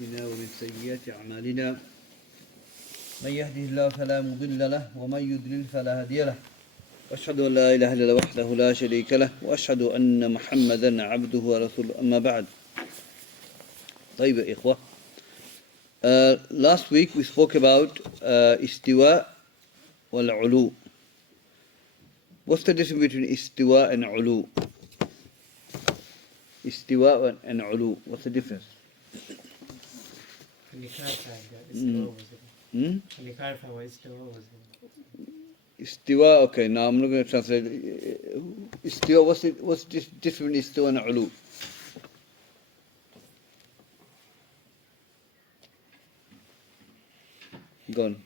أنفسنا ومن سيئات أعمالنا من يهده الله فلا مضل له ومن يضلل فلا هادي له وأشهد أن لا إله إلا الله وحده لا شريك له وأشهد أن محمدا عبده ورسوله أما بعد. طيب يا إخوة, last week we spoke about istiwa wal ulu. What's the difference between istiwa and ulu? Istiwa and ulu, what's the difference? Can you clarify that istiwa was it? Can you clarify what istiwa was it? Istiwa, okay, now I'm not going to translate. Istiwa, what's the difference between istiwa and ulu? Go on.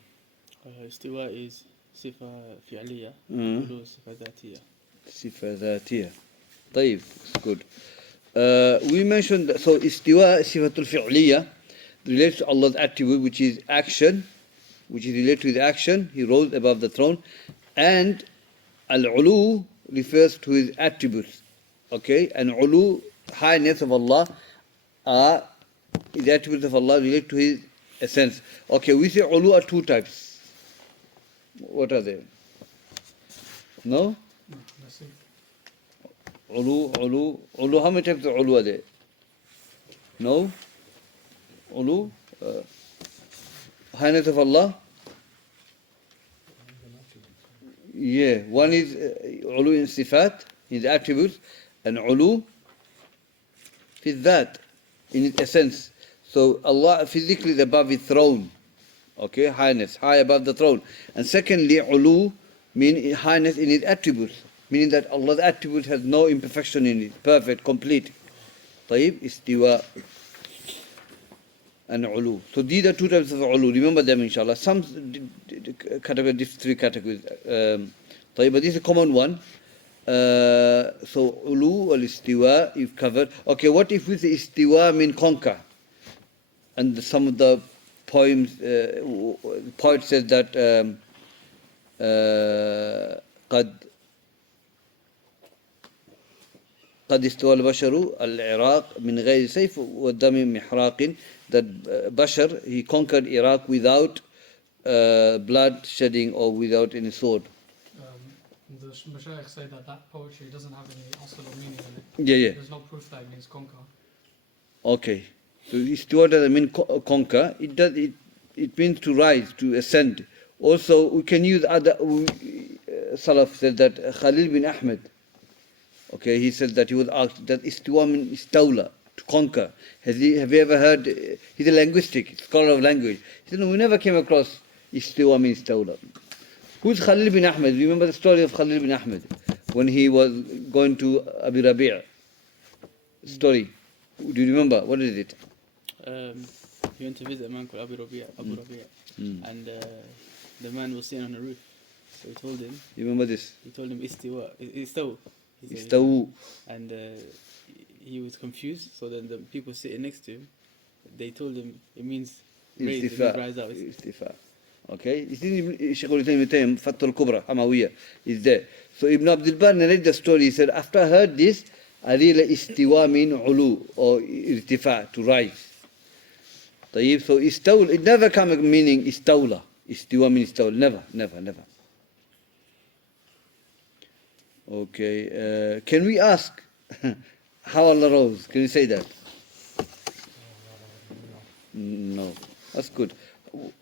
استواء is صفة فعلية ulu صفة ذاتية. صفة ذاتية. طيب, good. We mentioned that, so istiwa sifatul fi'liya relates to Allah's attribute, which is action, which is related to his action. He rose above the throne. And al-ulu refers to his attributes. Okay? And ulu, highness of Allah, are the attributes of Allah related to his essence. Okay, we say ulu are two types. What are they? No? Ulu, how many types of ulu are there? No? Ulu, highness of Allah? Yeah, one is ulu in sifat, in the attributes, and ulu fi dhat, in its essence. So Allah physically is above his throne. Okay, highness, high above the throne. And secondly, ulu means highness in his attributes, meaning that Allah's attributes has no imperfection in it, perfect, complete. Tayyib, istiwa and ulu. So these are two types of ulu. Remember them, inshallah. Some categories, three categories. Tayyib, but this is a common one. So ulu or istiwa, you've covered. Okay, what if we say istiwa mean conquer? And some of the poems, poet says that قد استوى البشر العراق من غير سيف والدم محراق, that Bashar, he conquered Iraq without blood shedding or without any sword. The Mashaykh say that poetry doesn't have any asl or meaning in it. Yeah. There's no proof that it means conquer. Okay. So istiwa doesn't mean conquer. It means to rise, to ascend. Also, we can use other. Salaf said that Khalil bin Ahmed. Okay, he said that he was asked that istiwa means istawla, to conquer. Have you ever heard? He's a linguistic scholar of language. He said, no, we never came across istiwa means istawla. Who's Khalil bin Ahmed? Remember the story of Khalil bin Ahmed when he was going to Abi Rabi'? Story. Do you remember? What is it? He went to visit a man called Abu Rabi', and the man was sitting on a roof. So he told him. You remember this? He told him istawu. Istawu. And he was confused. So then the people sitting next to him, they told him it means raise, it means rise up. Istifa. Okay. It is Shaykhul Islam ibn Taymiyyah, Fathul Kubra, Hamawiyah is there. So Ibn Abdul Bar narrated the story. He said, after I heard this, I realized istiwa mean ulu or irtifa, to rise. طيب, so istawl, it never comes meaning istawla. Istiwa means istawla. Never. Okay, can we ask how Allah rose? Can you say that? No. That's good.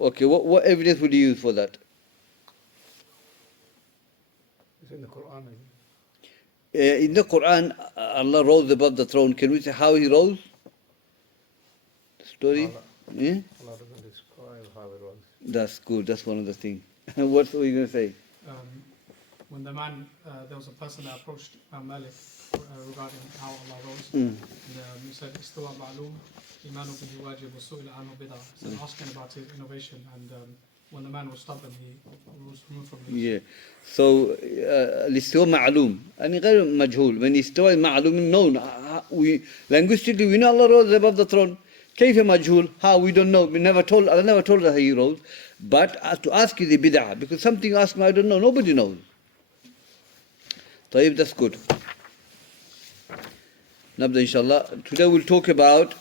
Okay, what evidence would you use for that? It's in the Quran. In the Quran, Allah rose above the throne. Can we say how he rose? The story? Allah doesn't describe how it was. That's good. That's one of the things. What were you going to say? When there was a person that approached Malik regarding how Allah rose, and he said, Istawa ma'loom, imanu bihi wajib, wa su'ila anhu bid'ah. So asking about his innovation, and when the man was stubborn, he was removed from his. Yeah. So, الاستواء معلوم. يعني غير مجهول. When istawa is معلوم, known. Linguistically, we know Allah rose above the throne. كيف مجهول? How? We don't know. Allah never told us how he rose. But to ask is a bid'ah, because something asked me, I don't know. Nobody knows. طيب, that's good. Nabda, inshallah. Today we'll talk about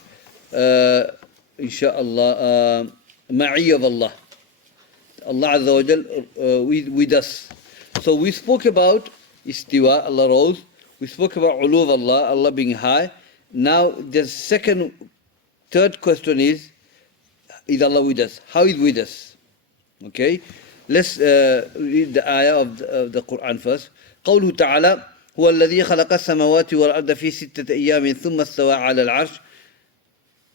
inshallah, Ma'iyya of Allah. Allah Azza wa Jal with us. So we spoke about istiwa, Allah rose. We spoke about ulu of Allah, Allah being high. Now the third question is Allah with us? How is with us? Okay, let's read the ayah of the Quran first. قوله تعالى هو الذي خلق السماوات والأرض في 6 أيام ثم استوى على العرش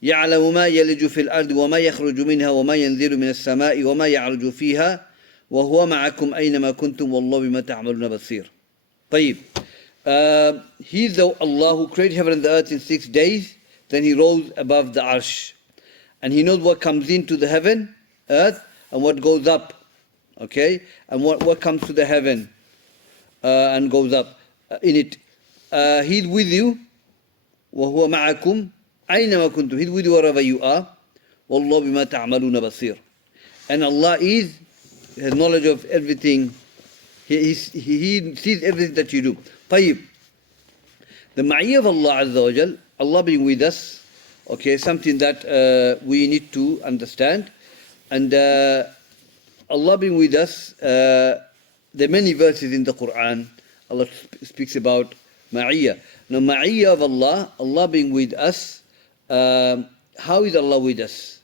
يعلم ما يلج في الأرض وما يخرج منها وما ينزل من السماء وما يعرج فيها وهو معكم أينما كنتم والله بما تعملون بصير. طيب. He is the Allah who created heaven and the earth in 6 days. Then he rose above the arsh. And he knows what comes into the heaven, earth, and what goes up. Okay? And what comes to the heaven and goes up in it. He's with you. وَهُوَ مَعَكُمْ أَيْنَمَا كُنْتُمْ. He's with you wherever you are. وَاللَّهُ بِمَا تَعْمَلُونَ بَصِيرٌ. And Allah has knowledge of everything. He sees everything that you do. طيب. The ma'iyya of Allah Azza wa Jal, Allah being with us, okay, something that we need to understand. And Allah being with us, there are many verses in the Quran. Allah speaks about ma'iyya. Now ma'iyya of Allah, Allah being with us, how is Allah with us?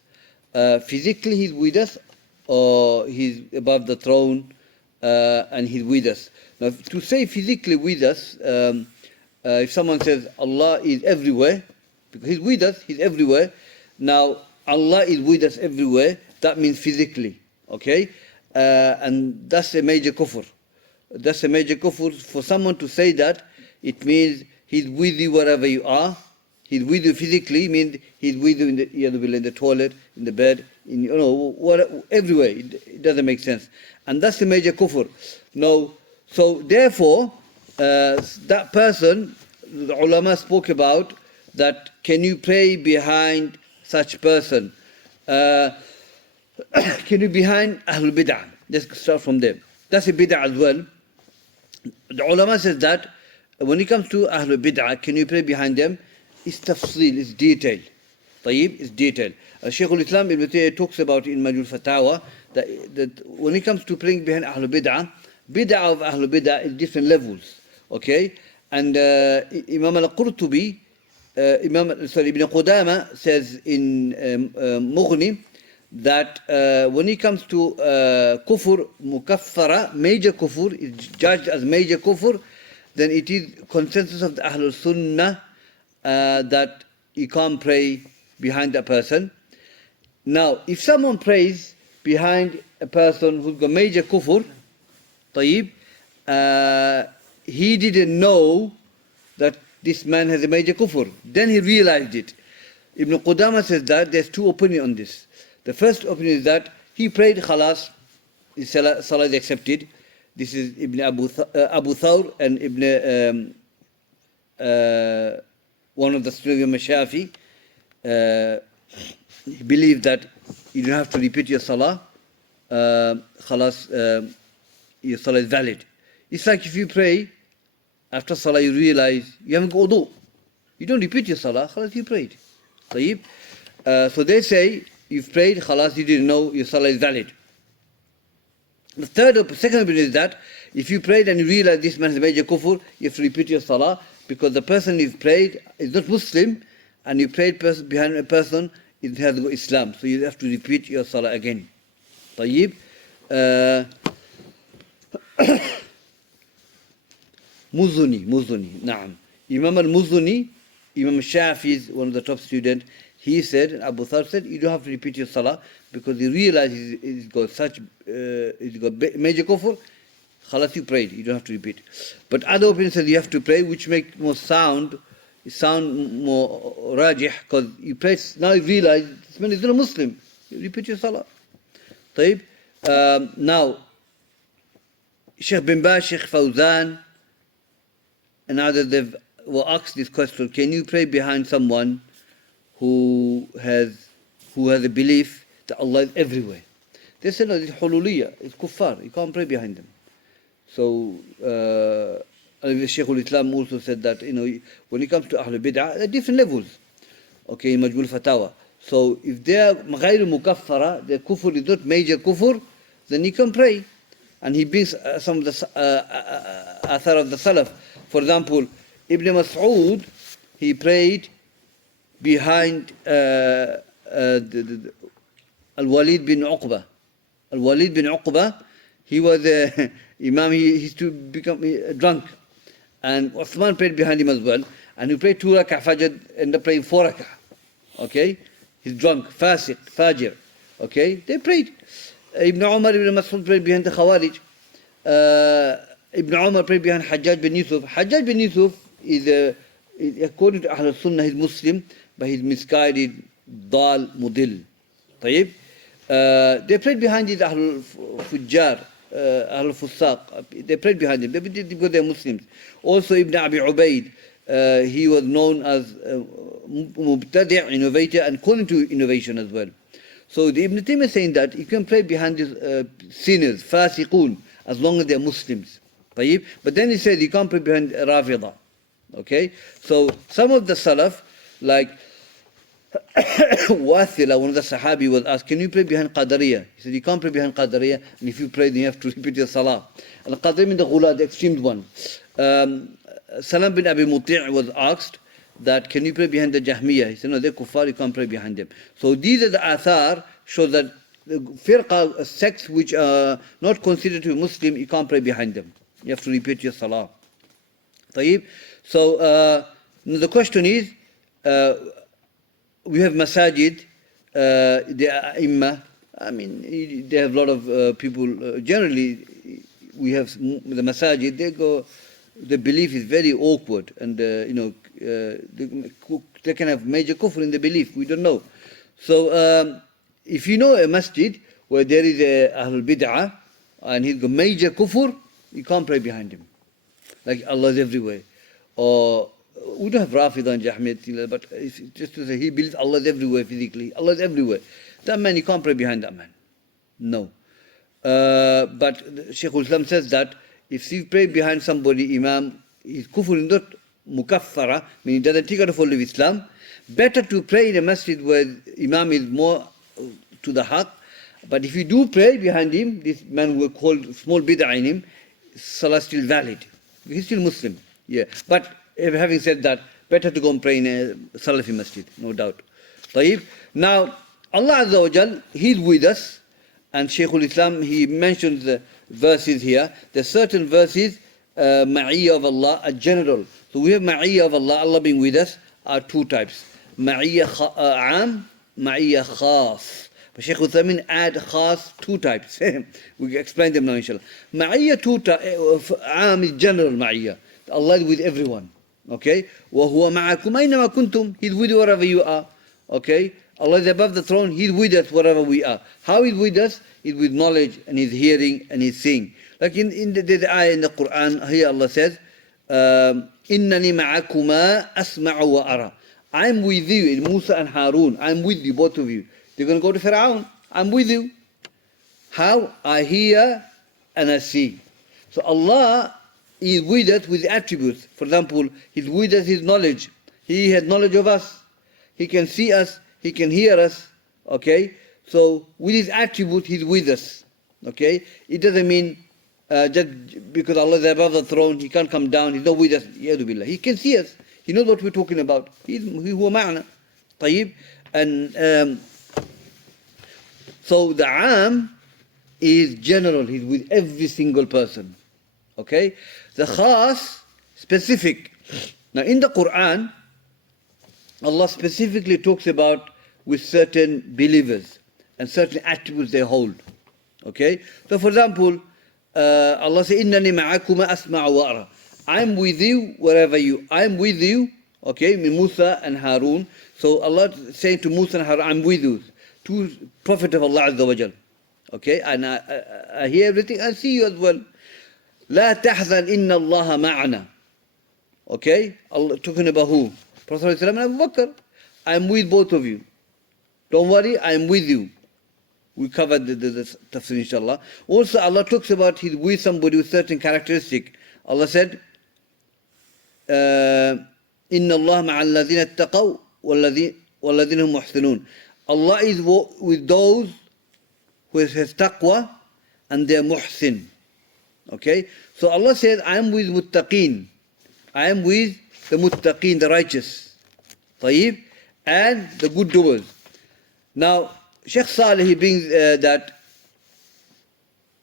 Physically He's with us, or He's above the throne and He's with us. Now to say physically with us, if someone says Allah is everywhere, because He's with us, He's everywhere. Now Allah is with us everywhere, that means physically, okay? And that's a major kufr. That's a major kufr. For someone to say that, it means He's with you wherever you are. He's with you physically, means He's with you in the toilet, in the bed, everywhere. It doesn't make sense. And that's a major kufr. No. So therefore, that person, the ulama spoke about that, can you pray behind such person? Can you behind Ahlul Bid'ah? Let's start from there. That's a bid'ah as well. The ulama says that when it comes to Ahlul Bid'ah, can you pray behind them? It's tafsil, it's detail. طيب, it's detail. Shaykhul Islam ibn Taymiyyah talks about in Majul Fatawa that when it comes to praying behind Ahlul Bid'ah, bid'ah of Ahlul Bid'ah is different levels. Okay? And Imam al-Qurtubi, Ibn Qudama says in Mughni that when it comes to kufr mukaffara, major kufr, is judged as major kufr, then it is consensus of the Ahlul Sunnah that you can't pray behind that person. Now, if someone prays behind a person who's got major kufr, طيب, he didn't know that this man has a major kufr. Then he realized it. Ibn Qudama says that there's two opinions on this. The first opinion is that he prayed khalas, his salah is accepted. This is Ibn Abu Thawr and Ibn one of the students of Shafi. He believed that you don't have to repeat your salah. Khalas, your salah is valid. It's like if you pray, after salah you realize you haven't got wudu. You don't repeat your salah, khalas, you prayed. طيب. So they say, you've prayed, khalas, you didn't know your salah is valid. The second opinion is that if you prayed and you realize this man has a major kufr, you have to repeat your salah, because the person you've prayed is not Muslim, and you prayed behind a person, it has got Islam. So you have to repeat your salah again. طيب. Muzuni, na'am. Imam al-Muzuni, Imam Shafi is one of the top students. He said, Abu Thar said, you don't have to repeat your salah because he realized he's got major kufr. Khalas, you prayed, you don't have to repeat. But other opinions said you have to pray, which make more sound more rajih, because you pray, now you realize this man is not a Muslim. You repeat your salah. طيب. Now, Sheikh Bin Baz, Sheikh Fawzan, and others were asked this question: can you pray behind someone who has a belief that Allah is everywhere? They said, no, it's hululiyah, it's kuffar, you can't pray behind them. So Shaykhul Islam also said that when it comes to Ahlul Bid'ah, there are different levels. Okay, in Majmul Fatawa. So if they are غير مكفرة, their kufr is not major kufr, then you can pray. And he brings some of the athar of the Salaf. For example, Ibn Mas'ud, he prayed behind Al-Walid bin Uqba. Al-Walid bin Uqba, he was the Imam, he used to become drunk. And Uthman prayed behind him as well. And he prayed 2 rak'ah Fajr, ended up praying 4 rak'ah. Okay? He's drunk, fasiq, fajr. Okay? They prayed. Ibn Umar, Ibn Mas'ud prayed behind the Khawarij. Ibn Umar prayed behind Hajjaj bin Yusuf. Hajjaj bin Yusuf is, according to Ahl Sunnah, he's Muslim, but he's misguided, dal, mudil. طيب? They prayed behind his Ahl Fujjar, Ahl Fusaq. They prayed behind him because they're Muslims. Also Ibn Abi Ubaid, he was known as Mubtadi', innovator, and calling to innovation as well. So the Ibn Taymiyyah is saying that you can pray behind these sinners, fasiqun, as long as they're Muslims. طيب? But then he said you can't pray behind Rafidah. Okay? So some of the Salaf, like Wathila, one of the Sahabi, was asked, can you pray behind Qadariyah? He said, you can't pray behind Qadariyah, and if you pray, then you have to repeat your Salah. And Qadariyah means the Ghula, the extreme one. Salam bin Abi Muti' was asked that, can you pray behind the Jahmiyyah? He said, no, they're kuffar, you can't pray behind them. So these are the athar, show that the firqa, sects which are not considered to be Muslim, you can't pray behind them. You have to repeat your Salah. طيب? So the question is, we have masajid, the ai I mean, they have a lot of people, generally, we have the masajid, the belief is very awkward, and they can have major kufr in the belief, we don't know. So if you know a masjid where there is a Ahlul Bid'ah, and he's got major kufr, you can't pray behind him. Like Allah is everywhere. Or we don't have Rafidah and Jahmiyyah, but just to say he believes Allah is everywhere physically. Allah is everywhere. That man, you can't pray behind that man. No. But Shaykhul Islam says that if you pray behind somebody, Imam, his kufr is not mukaffara, meaning he doesn't take out the fold of Islam. Better to pray in a masjid where Imam is more to the haqq. But if you do pray behind him, this man who called small bid'ah in him, salah is still valid. He's still Muslim. Yeah. But having said that, better to go and pray in a Salafi masjid, no doubt. طيب? Now, Allah Azza wa Jal, He's with us, and Shaykhul Islam, he mentions the verses here. There are certain verses, Ma'iyya of Allah are general. So we have Ma'iyya of Allah, Allah being with us, are 2 types. Ma'iyya Am, Ma'iyya Khas. But Shaykhul Islam add Khas 2 types. We explain them now, inshallah. Ma'iyya Am is general Ma'iyya. Allah is with everyone. Okay? وَهُوَ مَعَكُمْ أَيْنَمَا كُنْتُمْ He's with you wherever you are. Okay? Allah is above the throne, He's with us wherever we are. How He's with us? He's with knowledge, and He's hearing, and He's seeing. Like in the ayah in the Quran, here Allah says, إِنَّنِي مَعَكُمَا أَسْمَعُ وَأَرَى I'm with you, in Musa and Harun, I'm with you, both of you. They're going to go to Fir'aun, I'm with you. How? I hear and I see. So Allah is with us with attributes. For example, He's with us His knowledge. He has knowledge of us. He can see us. He can hear us. Okay? So with His attribute, He's with us. Okay? It doesn't mean just because Allah is above the throne, He can't come down. He's not with us. He can see us. He knows what we're talking about. He huwa ma'ana. طيب? And so the Am is general. He's with every single person. Okay? The Khas, specific. Now in the Quran, Allah specifically talks about with certain believers and certain attributes they hold. Okay? So for example, Allah says, إِنَّنِي مَعَكُمَا أَسْمَعُ وَأَرَى I'm with you wherever you, I'm with you, okay, Musa and Harun. So Allah saying to Musa and Harun, I'm with you. 2 prophets of Allah Azza wa Jal. Okay, and I hear everything, I see you as well. لا تحزن إن الله معنا. Okay, Allah talking about who? Prophet ﷺ and Abu Bakr. I'm with both of you. Don't worry, I'm with you. We covered the tafsir, inshallah. Also, Allah talks about He's with somebody with certain characteristic. Allah said, إن الله مع الذين اتقوا والذين هم محسنون. Allah is with those who has taqwa and they are muhsin. Okay? So Allah says, I am with muttaqeen. I am with the muttaqeen, the righteous. طيب? And the good doers. Now, Shaykh Salih, he brings that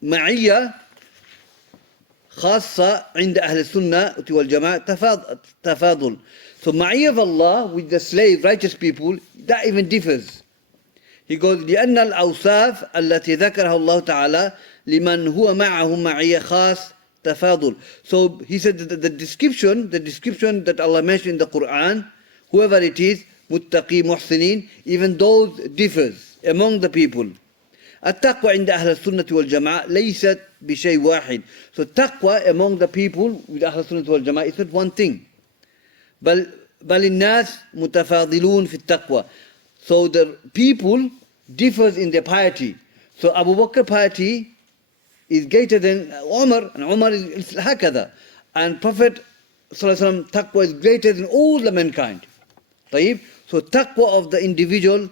معية خاصة عند أهل السنة والجماعة تفاضل. So معية of Allah with the slave, righteous people, that even differs. He goes, لأن الأوصاف التي ذكرها الله تعالى لمن هو معهم معية خاص تفاضل. So he said that the description that Allah mentioned in the Quran, whoever it is, muttaqi, muhsinin, even those differs among the people. التقوى عند أهل السنة والجماعة ليست بشيء واحد. So taqwa among the people with أهل السنة والجماعة is not one thing. بل الناس متفاضلون في التقوى. So the people differs in their piety. So Abu Bakr piety is greater than Umar, and Umar is هكذا. And Prophet ﷺ taqwa is greater than all the mankind. طيب? So taqwa of the individual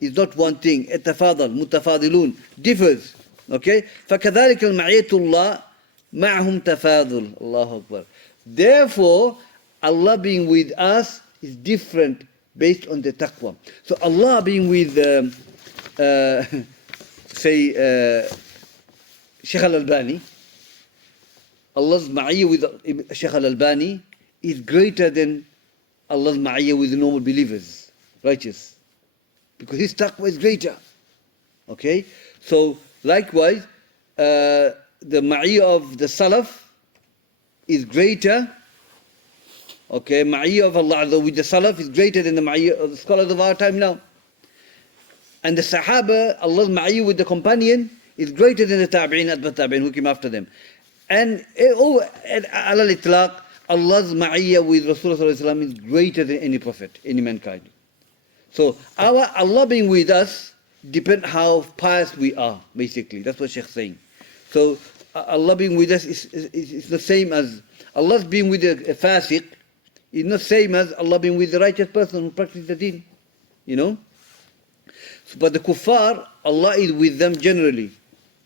is not one thing. التفاضل متفاضلون differs. Okay? فكذلك المعية الله معهم تفاضل. الله أكبر. Therefore, Allah being with us is different based on the taqwa. So Allah being with say Shaykh Al-Albani, Allah's ma'iyya with Shaykh Al-Albani is greater than Allah's ma'iyya with the normal believers, righteous. Because his taqwa is greater. Okay? So, likewise, the ma'iyya of the Salaf is greater. Okay? Ma'iyya of Allah with the Salaf is greater than the ma'iyya of the scholars of our time now. And the Sahaba, Allah's ma'iyya with the companion is greater than the Tabi'in, Atba Tabi'in who came after them. And Alal Itlaq, Allah's ma'iyya with Rasulullah is greater than any prophet, any mankind. So our Allah being with us depends how pious we are, basically. That's what Shaykh is saying. So Allah being with us is the same as Allah's being with a fasiq is not same as Allah being with the righteous person who practices the deen. You know? So, but the kuffar, Allah is with them generally.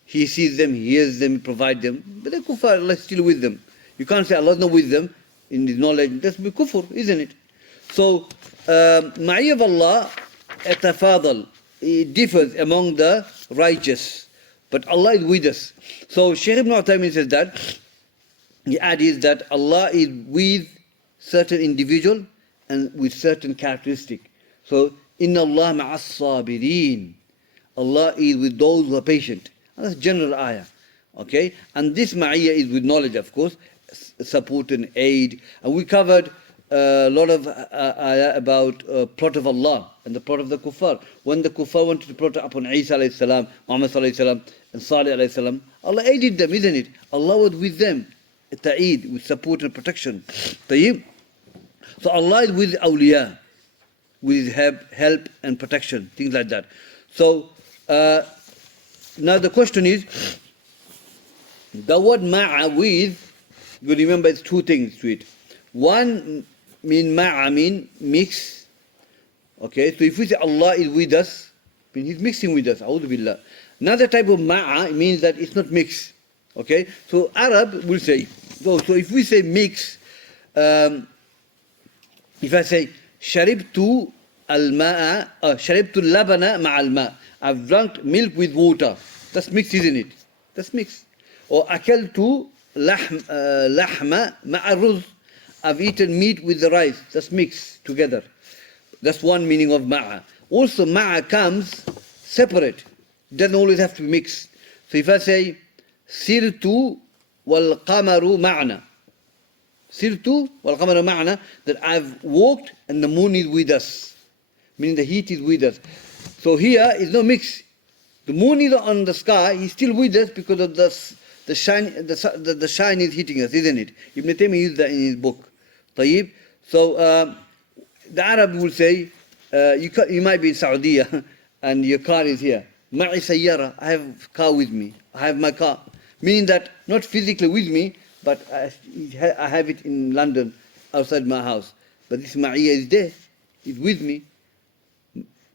He sees them, He hears them, He provides them. But the kuffar, Allah is still with them. You can't say Allah is not with them in His knowledge. That's be kufr, isn't it? So, ma'iyya of Allah, atafadal, it differs among the righteous. But Allah is with us. So, Shaykh ibn Taymiyyah says that, the idea is that Allah is with certain individual and with certain characteristic. So, inna Allah ma'as sabirin. Allah is with those who are patient. And that's general ayah. Okay? And this ma'iyya is with knowledge, of course, support and aid. And we covered a lot of ayah about plot of Allah and the plot of the kuffar. When the kuffar wanted to plot upon Isa alayhi salam, Muhammad alayhi salam, and Salih alayhi salam, Allah aided them, isn't it? Allah was with them. Ta'eed, with support and protection. طيب? So Allah is with awliya, with help and protection, things like that. So, now the question is, the word ma'a with, you remember it's two things to it. One mean ma'a mean mix. Okay, so if we say Allah is with us, mean He's mixing with us. A'udhu billah. Another type of ma'a means that it's not mixed. Okay, so Arab will say, so if we say mix, if I say sharibtu al-ma'a, sharibtu al-labana ma'al-ma', I've drunk milk with water. That's mixed, isn't it? That's mixed. Or akaltu lahma ma'aruz, I've eaten meat with the rice. That's mixed together. That's one meaning of ma'a. Also ma'a comes separate. It doesn't always have to be mixed. So if I say sirtu wal qamaru ma'na, sirtu wal qamaru ma'na, that I've walked and the moon is with us, meaning the heat is with us. So here is no mix. The moon is on the sky, he's still with us because of the shine. The shine is hitting us, isn't it? Ibn Taymiyyah used that in his book. طيب. So the Arab will say, you might be in Saudi and your car is here. Ma'i sayyara, I have a car with me. I have my car. Meaning that not physically with me, but I have it in London outside my house. But this ma'iyya is there, it's with me.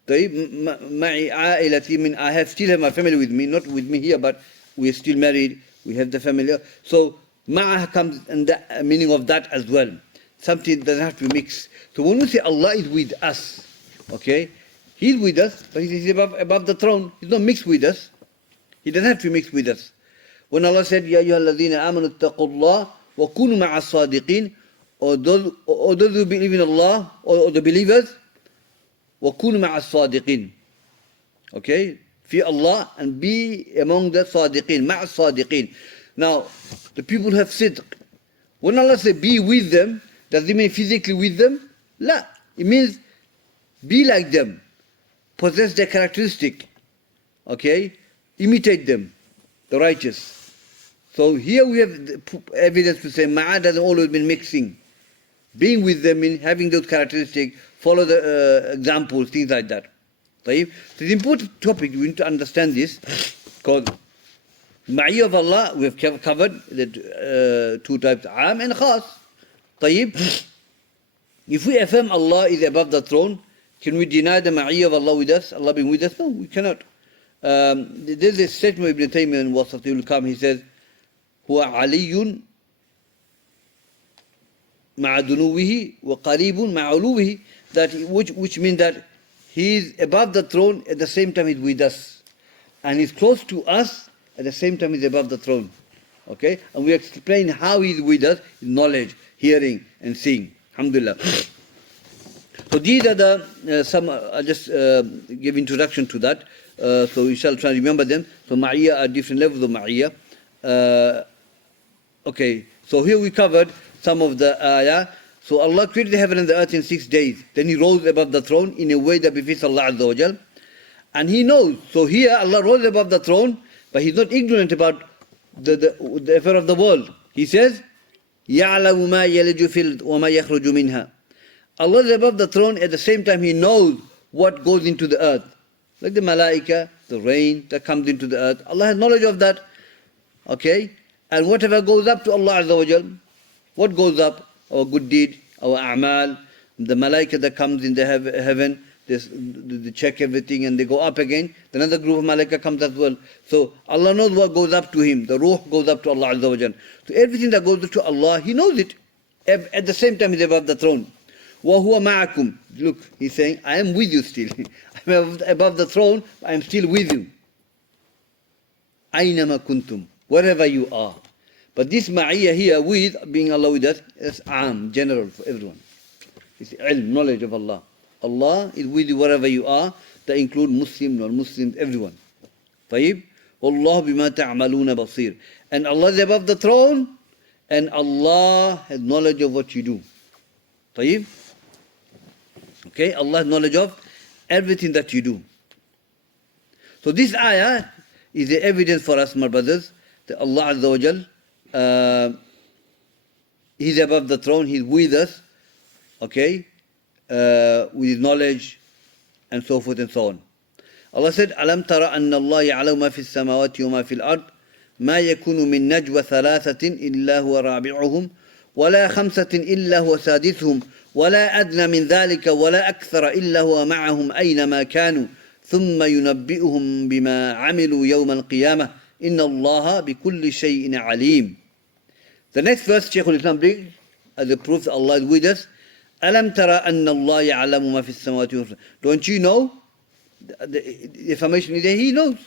معي عائلتي من I still have my family with me, not with me here, but we are still married, we have the family. So ma'a comes in the meaning of that as well. Something doesn't have to be mixed. So when we say Allah is with us, okay, He's with us, but He's above the throne. He's not mixed with us. He doesn't have to mix with us. When Allah said, Ya ayyuhalladhina amanu attaqullah wa kunu ma'a sadiqin, or those who believe in Allah, or the believers, wa kunu ma'a sadiqin. Okay? Fear Allah and be among the sadiqin, ma'a sadiqin. Now, the people have sidq. When Allah says be with them, does it mean physically with them? La. It means be like them. Possess their characteristic. Okay? Imitate them, the righteous. So here we have evidence to say ma'a doesn't always mean mixing. Being with them means having those characteristics, follow the examples, things like that. So it's an important topic, we need to understand this, because Ma'iyya of Allah, we have covered the two types, Am and Khas. If we affirm Allah is above the throne, can we deny the Ma'iyya of Allah with us, Allah being with us? No, we cannot. There's a statement of Ibn Taymiyyah in Wasatiyul Kam, he says, هو علي مع دنوه وقريب مع علوه, that which means that he is above the throne at the same time he's with us, and he's close to us at the same time he's above the throne. Okay, and we explain how he's with us: knowledge, hearing, and seeing. Alhamdulillah. So these are the some. I'll just give introduction to that. So we shall try to remember them. So ma'iyya are different levels of ma'iyya. Okay, so here we covered some of the ayah. So Allah created the heaven and the earth in 6 days. Then He rose above the throne in a way that befits Allah Azza wa Jal. And He knows. So here Allah rose above the throne, but He's not ignorant about the affair of the world. He says, يَعْلَمُ مَا يَلِجُ فِي الْأَرْضِ وَمَا يَخْرُجُ مِنْهَا. Allah is above the throne, at the same time He knows what goes into the earth. Like the malaika, the rain that comes into the earth. Allah has knowledge of that. Okay? And whatever goes up to Allah Azza wa Jal, what goes up? Our good deed, our a'mal, the malaika that comes in the heaven, they check everything and they go up again. Another group of malaika comes as well. So Allah knows what goes up to Him. The ruh goes up to Allah Azza wa Jal. So everything that goes to Allah, He knows it. At the same time He's above the throne. وَهُوَ مَعَكُمْ. Look, He's saying, I am with you still. I'm above the throne, I am still with you. أَيْنَمَا كُنْتُمْ. Wherever you are. But this ma'iyya here, with being Allah with us, is general for everyone. It's ilm, knowledge of Allah. Allah is with you wherever you are. That include Muslim, non-Muslims, everyone. طيب. وَاللَّهُ بِمَا تَعْمَلُونَ بَصِيرٌ. And Allah is above the throne, and Allah has knowledge of what you do. طيب. Okay, Allah has knowledge of everything that you do. So this ayah is the evidence for us, my brothers, that Allah Azza wa Jal, He's above the throne, He's with us, okay, with His knowledge and so forth and so on. Allah said, أَلَمْ تَرَ أَنَّ اللَّهَ يَعْلَمُ مَا فِي السَّمَاوَاتِ وَمَا فِي الْأَرْضِ مَا يَكُونُ مِن نَجْوَ ثَلَاثَةٍ إِلَّا هُوَ رَابِعُهُمْ وَلَا خَمْسَةٍ إِلَّا هُوَ سَادِسُهُمْ وَلَا أَدْنَى مِن ذَلِكَ وَلَا أَكْثَرَ إِلَّا هُوَ مَعَهُمْ أَيْنَمَا كَانُوا ثُمَّ يُنَبِّئُهُم بِمَا عَمِلُوا يَوْمَ الْقِيَامَةِ إِنَّ اللَّهَ بِكُلِّ شَيْءٍ عَلِيمٌ. The next verse, Shaykhul Islam brings as a proof that Allah is with us. أَلَمْ تَرَ أَنَّ اللَّهَ يَعْلَمُ مَا فِي السَّمَاوَاتِ وَالْأَرْضِ. Don't you know? The information is there, He knows.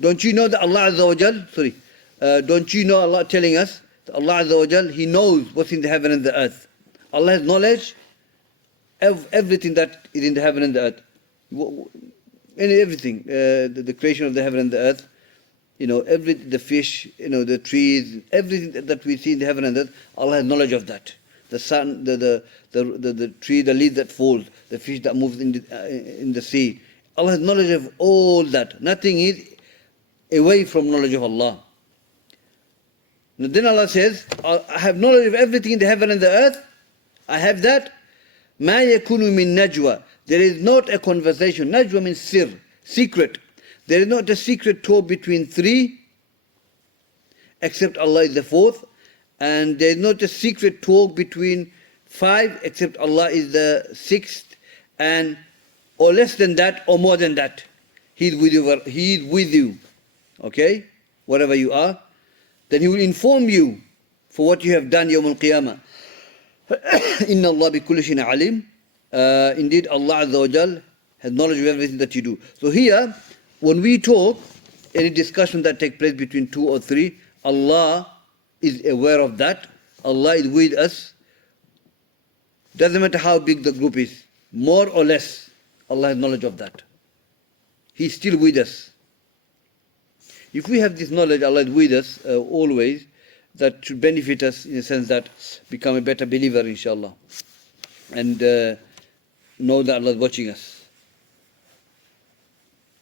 Don't you know that Allah Azza wa Jal, don't you know Allah telling us that Allah Azza wa Jal, He knows what's in the heaven and the earth. Allah has knowledge of everything that is in the heaven and the earth. Everything, the creation of the heaven and the earth. You know, the fish, you know, the trees, everything that we see in the heaven and earth, Allah has knowledge of that. The sun, the tree, the leaf that falls, the fish that moves in the sea. Allah has knowledge of all that. Nothing is away from knowledge of Allah. Now then Allah says, I have knowledge of everything in the heaven and the earth. I have that. مَا يَكُونُ مِن نَجْوَى. There is not a conversation. Najwa means sir, secret. There is not a secret talk between three, except Allah is the fourth. And there is not a secret talk between five, except Allah is the sixth. And or less than that, or more than that. He's with you. He's with you. Okay? Wherever you are. Then He will inform you for what you have done Yawm al-Qiyamah. Inna Allah bi kulli shayin alim. Indeed, Allah Azza wa Jal has knowledge of everything that you do. So here, when we talk, any discussion that takes place between two or three, Allah is aware of that. Allah is with us. Doesn't matter how big the group is, more or less, Allah has knowledge of that. He's still with us. If we have this knowledge, Allah is with us always, that should benefit us in the sense that become a better believer, inshallah. And know that Allah is watching us.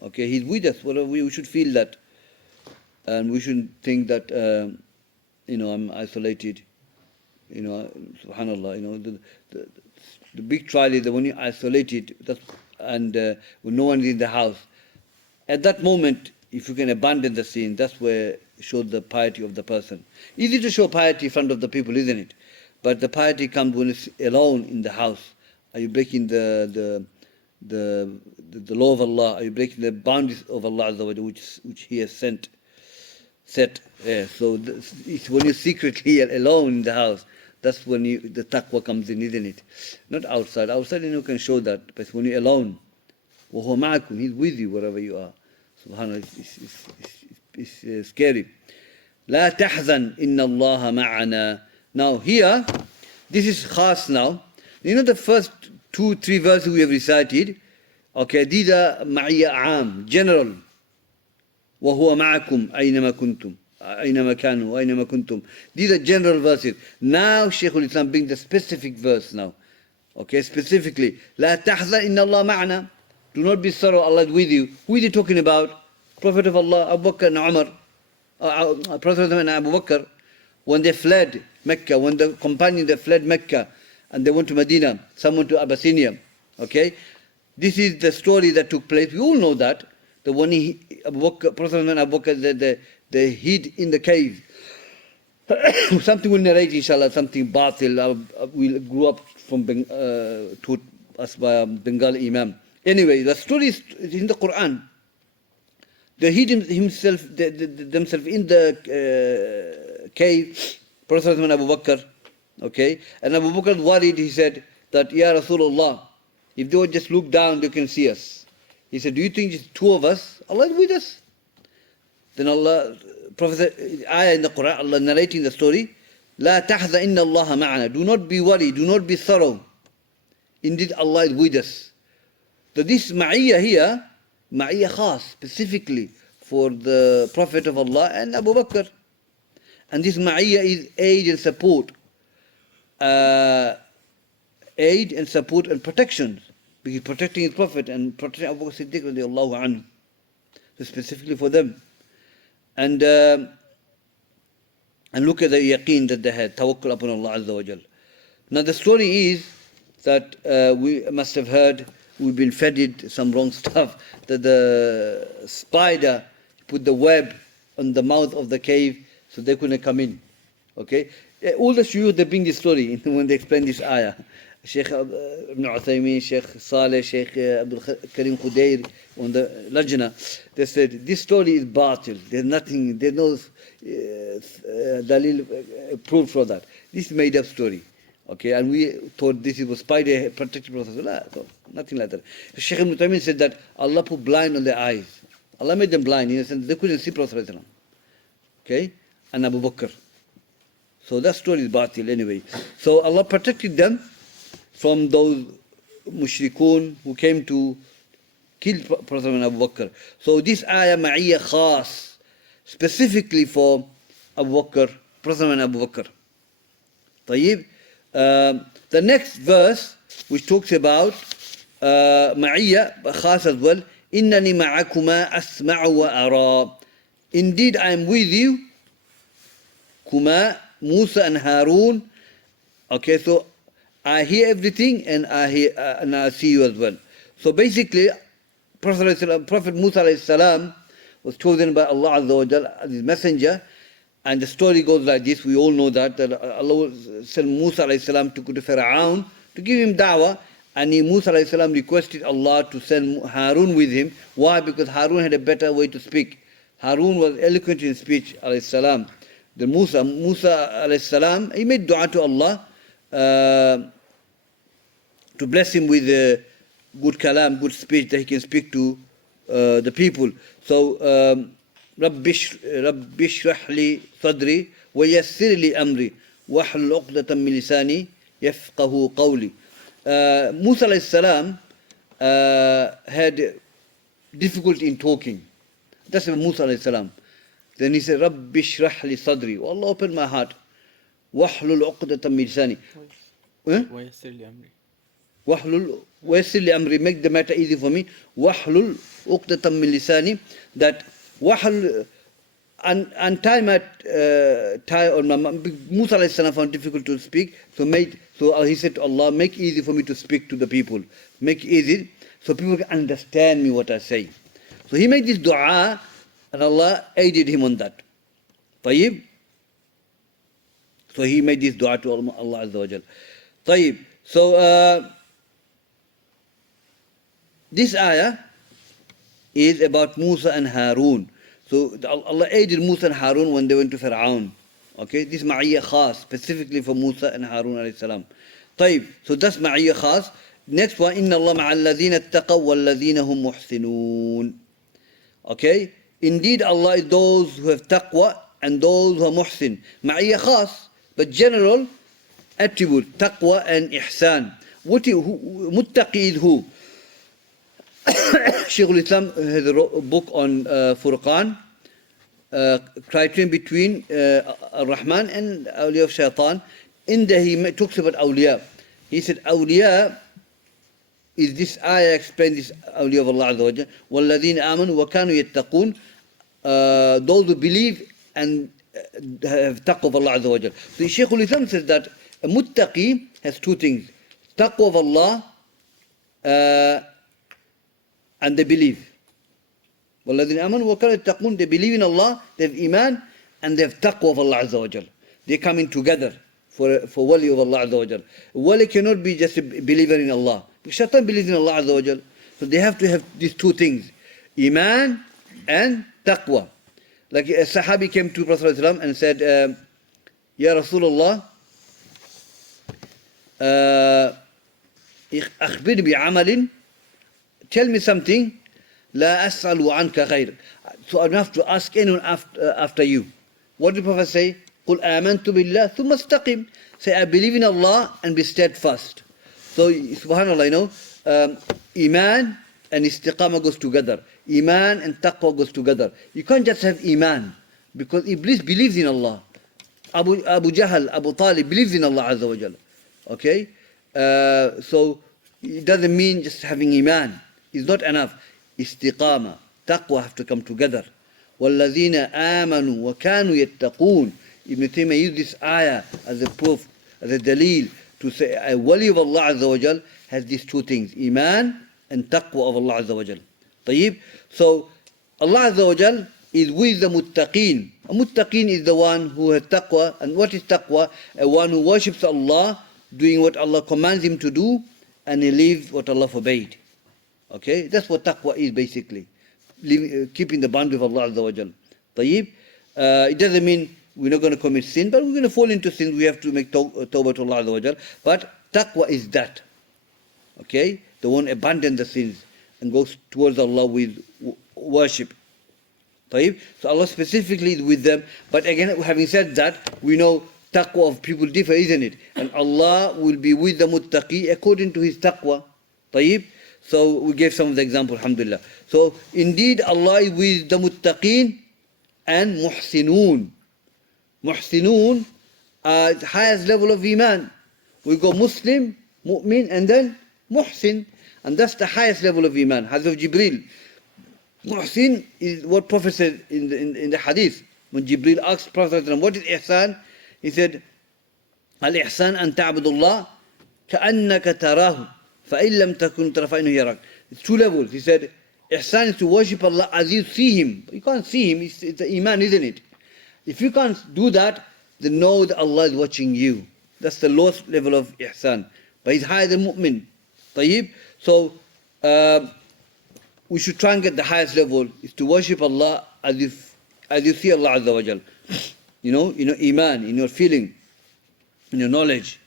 Okay, He's with us. Well, we should feel that. And we shouldn't think that, I'm isolated. Subhanallah, the big trial is that when you're isolated and when no one is in the house, at that moment, if you can abandon the sin, that's where it shows the piety of the person. Easy to show piety in front of the people, isn't it? But the piety comes when it's alone in the house. Are you breaking the law of Allah? Are you breaking the boundaries of Allah Azza wa Jalla, which He has set? Yeah. So it's when you're secretly alone in the house, that's when the taqwa comes in, isn't it? Not outside. Outside you can show that, but when you're alone, وَهُوَ مَعَكُمْ, He's with you wherever you are. Subhanallah, it's scary. لا تحزن إن الله معنا. Now here, this is khas now. The first 2-3 verses we have recited, okay, these are معية عام, general. وهو معكم أينما كنتم أينما كانوا أينما كنتم. These are general verses. Now Shaykhul Islam brings the specific verse now. Okay, specifically. لا تحزن إن الله معنا. Do not be sorrow, Allah is with you. Who is He talking about? Prophet of Allah, Abu Bakr and Umar. Prophet and Abu Bakr, when they fled Mecca, when the companions they fled Mecca and they went to Medina, some went to Abyssinia. Okay? This is the story that took place. We all know that. The when Prophet and Abu Bakr, they hid in the cave. Something will narrate, inshallah, something batil. We grew up from taught us by a Bengali Imam. Anyway, the story is in the Quran. They hid themselves in the cave, Prophet and Abu Bakr. Okay? And Abu Bakr worried, he said that, Ya Rasulullah, if they would just look down, they can see us. He said, do you think just two of us? Allah is with us. Then Allah, Prophet said, ayah in the Quran, Allah narrating the story, لا تحزن إن الله معنا. Do not be worried, do not be sorrow. Indeed, Allah is with us. So this ma'iyya here, ma'iyya khas, specifically for the Prophet of Allah and Abu Bakr. And this ma'iyya is aid and support. Aid and support and protection. Because protecting His Prophet and protecting Abu Bakr Siddiq radiallahu anhu. So specifically for them. And look at the yaqeen that they had, tawakkul upon Allah Azza wa Jal. Now the story is that we must have heard, we've been fed some wrong stuff, that the spider put the web on the mouth of the cave so they couldn't come in. Okay? All the shuyukh, they bring this story when they explain this ayah. Shaykh ibn Taymiyyah, Shaykh Saleh, Shaykh Abdul Karim Khudair on the Lajna, they said this story is batil. There's nothing, there's no dalil proof for that. This is made up story. Okay, and we thought this was spider protected Prophet. So nothing like that. Shaykh ibn Taymiyyah said that Allah put blind on their eyes. Allah made them blind in a sense they couldn't see Prophet. Okay, and Abu Bakr. So that story is batil anyway. So Allah protected them from those mushrikun who came to kill Prophet and Abu Bakr. So this ayah ma'iyya khas, specifically for Abu Bakr, Prophet and Abu Bakr. طيب. The next verse, which talks about ma'iyya khas as well, إنني معكما أسمع وأرى. Indeed, I am with you. Kuma, Musa and Harun. Okay, so I hear everything and I see you as well. So basically, Prophet Musa alayhi salam was chosen by Allah Azza wa Jal as his messenger, and the story goes like this. We all know that Allah sent Musa alayhi salam to go to Fir'aun to give him da'wah, And Musa alayhi salam requested Allah to send Harun with him. Why? Because Harun had a better way to speak. Harun was eloquent in speech, alayhi salam. The Musa alayhi salam, he made dua to Allah to bless him with good kalam, good speech that he can speak to the people. So, رَبِّ اشْرَحْ لِي صَدْرِي وَيَسِّرْ لِي أَمْرِي وَاحْلُلْ عُقْدَةً مِّن لِسَانِي يَفْقَهُ قَوْلِي. Musa alayhi salam had difficulty in talking. That's Musa alayhi salam. Then he said, رَبِّ اشْرَحْ لِي صَدْرِي. Oh Allah, open my heart. وَاحْلُلْ عُقْدَةً مِّن لِسَانِي. وَيَسِّرْ لِي أَمْرِي. وَيَسِّرْ لِي أَمْرِي. Make the matter easy for me. وَاحْلُلْ عُقْدَةً مِّن لِسَانِي. That untie my tie on my mouth. Musa alayhi salam found difficult to speak, so he said to Allah, make easy for me to speak to the people. Make easy so people can understand me what I say. So he made this dua, and Allah aided him on that. طيب. So he made this dua to Allah Azza wa Jal. طيب. So this ayah is about Musa and Harun. So Allah aided Musa and Harun when they went to Fir'aun. Okay, this ma'iyya khas, specifically for Musa and Harun alayhi salam. طيب, so that's ma'iyya khas. Next one, إِنَّ اللَّهَ مَعَ الَّذِينَ اتَّقَوْا وَالَّذِينَ هُمْ مُحْسِنُونَ. Okay, indeed Allah is those who have taqwa and those who are muhsin. Ma'iyya khas, but general attribute, taqwa and ihsan. Muttaqi is who? Shaykhul Islam has a book on Furqan, criterion between Ar-Rahman and awliya of Shaitan. In there he talks about awliya. He said awliya is this ayah explains this awliya of Allah Azza wa Jalla. وَالَّذِينَ آمَنُوا وَكَانُوا يَتَّقُونَ. Those who believe and have taqwa of Allah Azza wa Jalla. So Shaykhul Islam says that a muttaqi has two things. Taqwa of Allah and they believe. وَالَّذِينَ آمَنُوا وَكَانُوا يَتَّقُونَ. They believe in Allah, they have iman, and they have taqwa of Allah Azza wa Jal. They come in together for wali of Allah Azza wa Jal. Wali cannot be just a believer in Allah. Shaitan believes in Allah Azza wa Jal. So they have to have these two things, iman and taqwa. Like a Sahabi came to Prophet ﷺ and said, Ya Rasulullah, أخبرني بعمل. Tell me something, لا أسأل عنك غير. So I don't have to ask anyone after you. What did the Prophet say? قل آمنت بالله ثم استقم. Say, I believe in Allah and be steadfast. So, subhanAllah, iman and istiqamah goes together. Iman and taqwa goes together. You can't just have iman, because Iblis believes in Allah. Abu Jahl, Abu Talib believes in Allah Azza wa Jalla. Okay? So, it doesn't mean just having iman. It's not enough. Istiqamah, taqwa have to come together. وَالَّذِينَ آمَنُوا وَكَانُوا يَتَّقُونَ. Ibn Taymiyyah used this ayah as a proof, as a dalil, to say a wali of Allah Azza wa Jal has these two things, iman and taqwa of Allah Azza wa Jal. طيب. So Allah Azza wa Jal is with the muttaqeen. A muttaqeen is the one who has taqwa. And what is taqwa? A one who worships Allah, doing what Allah commands him to do, and he leaves what Allah forbade. Okay, that's what taqwa is basically. Keeping the boundary of Allah Azza wa Jal. طيب. It doesn't mean we're not going to commit sin, but we're going to fall into sin. We have to make tawbah to Allah Azza wa Jal. But taqwa is that. Okay, the one abandon the sins and goes towards Allah with worship. طيب. So Allah specifically is with them. But again, having said that, we know taqwa of people differ, isn't it? And Allah will be with the muttaqi according to his taqwa. طيب. So we gave some of the examples, alhamdulillah. So indeed Allah is with the muttaqeen and muhsinun. Muhsinun are the highest level of iman. We go Muslim, mu'min, and then muhsin. And that's the highest level of iman. Hadith of Jibril. Muhsin is what Prophet said in the hadith. When Jibril asked Prophet, what is ihsan? He said, Al-ihsan an ta'budullah ka'annaka tarahu. فَإِن لَمْ تَكُنْ تَرَى فَإِنَّهُ يَرَاكَ. It's two levels. He said, ihsan is to worship Allah as you see Him. You can't see Him. It's the iman, isn't it? If you can't do that, then know that Allah is watching you. That's the lowest level of ihsan. But He's higher than mu'min. طيب? So, we should try and get the highest level, is to worship Allah as you see Allah Azza wa Jal. In your iman, in your feeling, in your knowledge.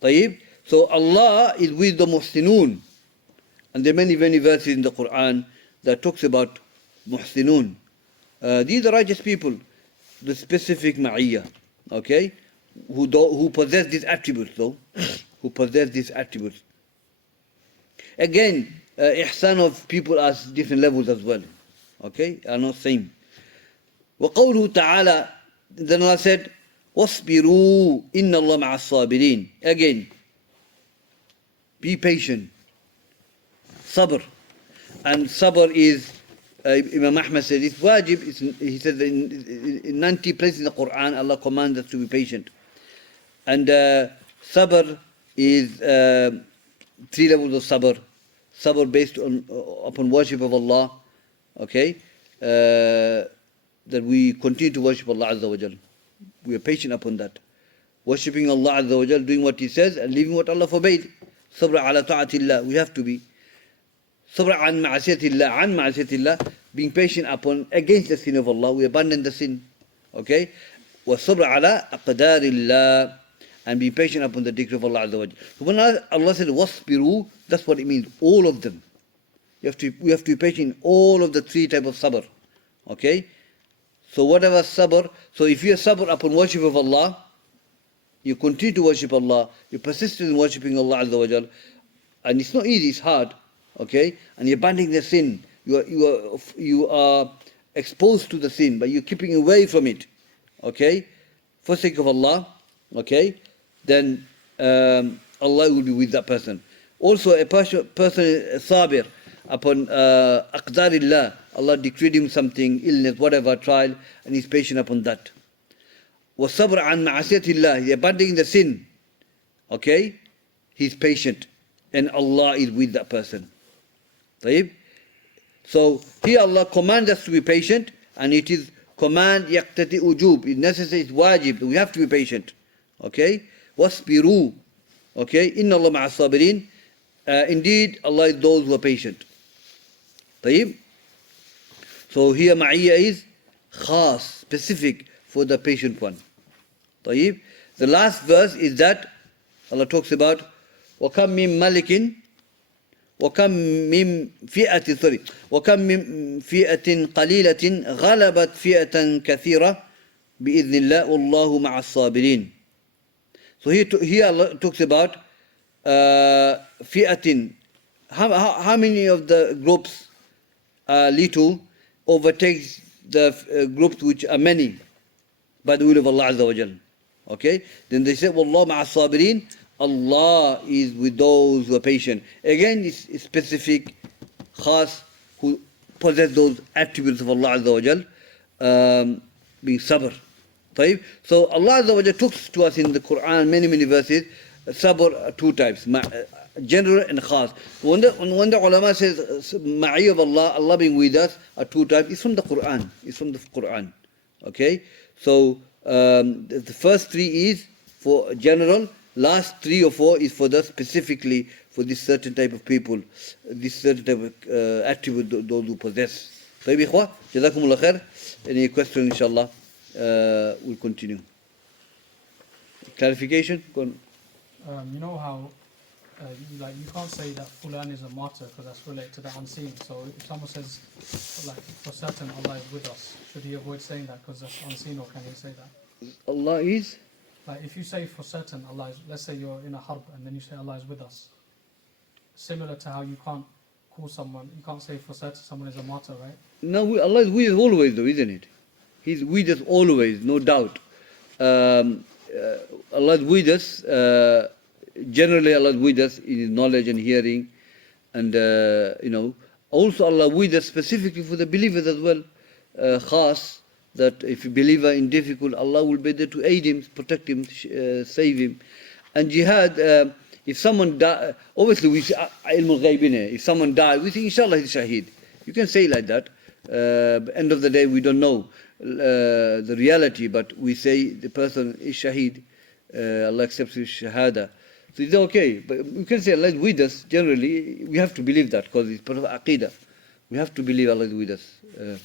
طيب? So Allah is with the muhsinun. And there are many, many verses in the Quran that talks about muhsinun. These are righteous people, the specific ma'iyah, okay? Who possess these attributes though, who possess these attributes. Again, ihsan of people are different levels as well, okay? Are not same. وقوله تعالى, then Allah said, وَاصْبِرُوا إِنَّ اللَّهَ مَعَ الصَّابِرِينَ. Again, be patient. Sabr. And sabr is, Imam Ahmad said, it's wajib. He said in 90 places in the Quran, Allah commands us to be patient. And sabr is 3 levels of sabr. Sabr based upon worship of Allah, okay? That we continue to worship Allah Azza wa Jal. We are patient upon that. Worshipping Allah Azza wa Jal, doing what He says and leaving what Allah forbade. Sabr ala ta'atillah, we have to be. Sabr an ma'asiyatillah, being patient upon, against the sin of Allah, we abandon the sin. Okay? Wa sabr ala aqdarillah, and be patient upon the decree of Allah Azza wa Jal. So when Allah said wasbiru, that's what it means, all of them. We have to be patient in all of the 3 types of sabr. Okay? So whatever sabr, so if you are sabr upon worship of Allah, you continue to worship Allah, you persist in worshipping Allah Azza wa Jal, and it's not easy, it's hard, okay? And you're abandoning the sin, you are exposed to the sin, but you're keeping away from it, okay? For the sake of Allah, okay? Then Allah will be with that person. Also, a person sabir upon aqdarillah, Allah decreed him something, illness, whatever, trial, and he's patient upon that. وَالصَّبْرَ عَنْ مَعَصِيَةِ اللَّهِ, he's abandoning the sin, okay? He's patient, and Allah is with that person. طيب? So here Allah commands us to be patient, and it is command يَقْتَتِي ujub. It's necessary, it's wajib, we have to be patient. Okay? وَاصْبِرُوا. Okay? إِنَّ اللَّهَ مَعَ الصَّابِرِينَ. Indeed, Allah is those who are patient. طيب? So here ma'iyya is khas, specific for the patient one. طيب? The last verse is that Allah talks about وَكَمْ مِن مَلِكٍ وَكَمْ مِن فِئَةٍ قَلِيلَةٍ غَلَبَتْ فِئَةً كَثِيرَةً بِإِذْنِ اللَّهِ وَاللَّهُ مَعَ الصَّابِرِينَ. So here Allah talks about fi'atin. How many of the groups little overtakes the groups which are many by the will of Allah Azza wa Jal. Okay? Then they say, Wallahu ma'a sabirin, Allah is with those who are patient. Again, it's specific, khas, who possess those attributes of Allah Azza wa Jal, being sabr. طيب? So Allah Azza wa Jal talks to us in the Quran, many, many verses. Sabr, 2 types, general and khas. When the ulama says ma'i of Allah, Allah being with us, are 2 types, it's from the Quran. It's from the Quran. Okay? So the first 3 is for general, last 3 or 4 is for the specifically for this certain type of people, this certain type of attribute those who possess. طيب إخوة, جزاكم الله خير. Any question, inshallah, we'll continue. Clarification? Go on. You know how you can't say that Fulan is a martyr because that's related to the unseen. So if someone says, like, for certain Allah is with us, should he avoid saying that because that's unseen, or can he say that? Allah is? Like if you say for certain Allah is, let's say you're in a harb and then you say Allah is with us, similar to how you can't call someone, you can't say for certain someone is a martyr, right? No, Allah is with us always though, isn't it? He's with us always, no doubt. Allah is with us, generally Allah is with us in His knowledge and hearing, and also Allah with us specifically for the believers as well, khas, that if a believer in difficult, Allah will be there to aid him, protect him, save him. And jihad, if someone die, obviously we say ilm al-ghaib, if someone died, we think inshallah he's shaheed. You can say like that. End of the day, we don't know the reality, but we say the person is shaheed. Allah accepts his shahada. So it's okay. But you can say Allah is with us. Generally, we have to believe that because it's part of Aqeedah. We have to believe Allah is with us. You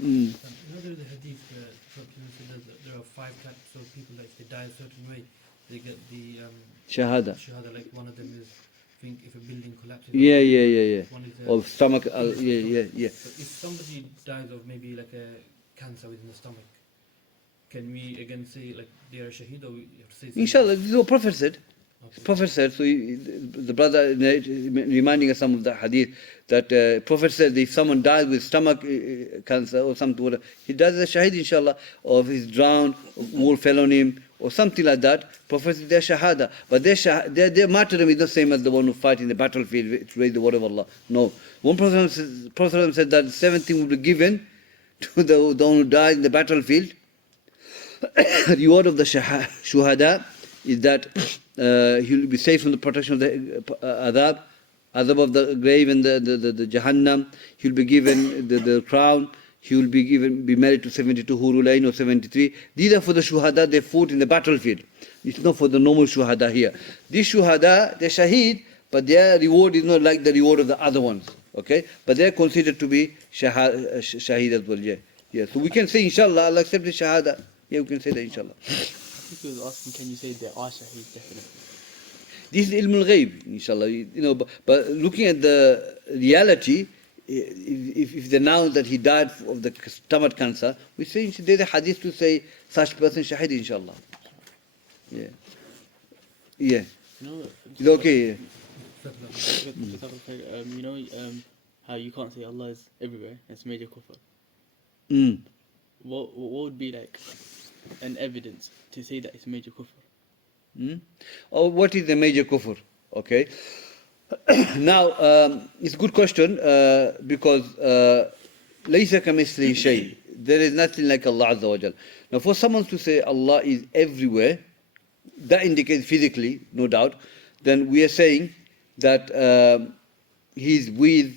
know, there's a hadith where there are 5 types of people that if they die a certain way, they get the Shahada. shahada. Like one of them is, I think, if a building collapses. Yeah. One is Of stomach. Yeah. So if somebody dies of maybe like a cancer within the stomach, can we again say like they are shaheed, or we have to say something? Inshallah, this is what Prophet said. Okay. Prophet said, so the brother reminding us some of the hadith that Prophet said if someone dies with stomach cancer or something, he dies as a shaheed inshallah, or if he's drowned, or wool fell on him, or something like that. Prophet said they're shahada, but their martyrdom is not the same as the one who fight in the battlefield to raise the word of Allah. No. One Prophet said that the 7th thing will be given to the one who died in the battlefield. Reward of the shuhada is that he will be saved from the protection of the adab of the grave and the Jahannam. He will be given the crown. He will be married to 72 Hurulain or 73. These are for the shuhada they fought in the battlefield. It's not for the normal shuhada here. These shuhada, they're shaheed, but their reward is not like the reward of the other ones. Okay? But they're considered to be shaheed as well. Yeah. So we can say, inshallah, Allah accept the shahada. Yeah, we can say that, inshallah. I think he was asking, can you say there are shaheed, definitely? This is ilm al-ghaib, inshallah. You know, but looking at the reality, if they announce that he died of the stomach cancer, we say there's a hadith to say such person shaheed, inshallah. Yeah. You know, It's okay. you know how you can't say Allah is everywhere, it's major kufr. Yeah. What would be like an evidence to say that it's major kufr? Or what is the major kufr? Okay. Now, it's a good question because لَيْسَ كَمِثْلِهِ شَيْءٍ. There is nothing like Allah Azza wa Jal. Now, for someone to say Allah is everywhere, that indicates physically, no doubt, then we are saying that He is with